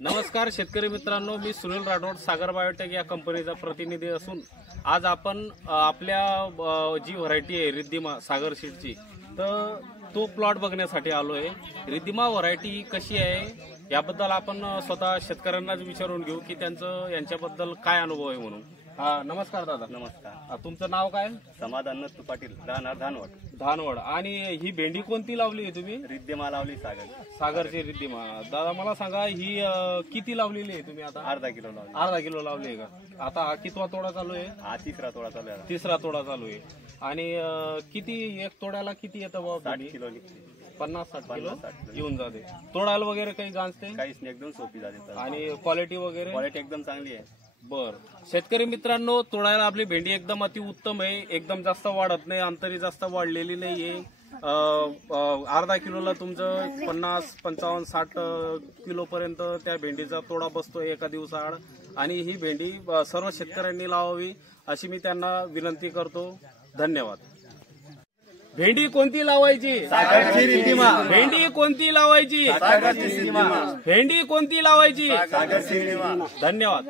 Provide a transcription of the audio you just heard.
नमस्कार शेतकरी मित्रांनो, मी सुनील राठोड, सागर बायोटेक या कंपनीचा प्रतिनिधी असून आज आपण आपल्या जी व्हरायटी आहे रिद्धिमा सागर सीडची, तर तो प्लॉट बघण्यासाठी आलो आहे। रिद्धिमा व्हरायटी कशी आहे याबद्दल आपण स्वतः शेतकऱ्यांनाच विचारून घेऊ की त्यांचं यांच्याबद्दल काय अनुभव आहे म्हणून। नमस्कार दादा। नमस्कार। तुमचं नाव काय? समाधान नत्तू पाटील, राहणार धानवड। धानवड। आणि ही भेंडी कोणती लावली आहे तुम्ही? रिद्धिमा लावली, सागरची रिद्धिमा। दादा मला सांगा, ही किती लावलेली आहे तुम्ही? आता अर्धा किलो लावली। अर्धा किलो लावली आहे का? आता हा कितवा तोडा चालू आहे? हा तिसरा तोडा चालू आहे। तिसरा तोडा चालू आहे। आणि किती एक तोड्याला किती येतं बाबा? 60 किलो निघते। 50-60 किलो येऊन जाते। तोडायला वगैरे काही गांजते? काहीच नाही, एकदम सोपी जाते। आणि क्वालिटी वगैरे? क्वालिटी एकदम चांगली आहे। बर शेतकरी मित्रांनो, तोडायला आपली भेंडी एकदम अति उत्तम आहे। एकदम जास्त वाढत नाही, अंतरी जास्त वाढलेली नाहीये। अर्धा किलोला तुमचं 50, 55, 60 किलो पर्यंत त्या भेंडीचा तोडा बसतो एका दिवसाआड। आणि ही भेंडी सर्व शेतकऱ्यांनी लावावी अशी मी त्यांना विनंती करतो। धन्यवाद। भेंडी कोणती लावायची? सागरची रिद्धिमा। भेंडी कोणती लावायची? सागरची रिद्धिमा। भेंडी कोणती लावायची? सागरची रिद्धिमा। धन्यवाद।